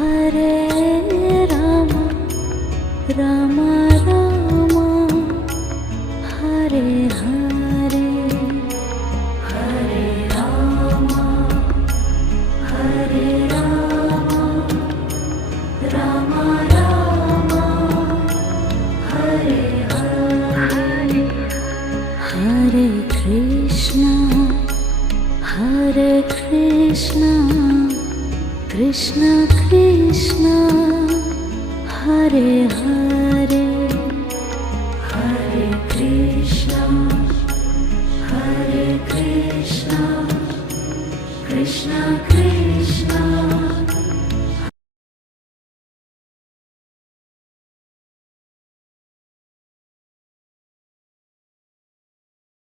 Hare Rama, Rama Rama, Hare Hare, Hare Rama, Hare Rama, Rama Rama, Hare Hare, Hare Krishna, Hare Krishna, Krishna Krishna, Hare Hare, Hare Krishna, Hare Krishna, Krishna Krishna,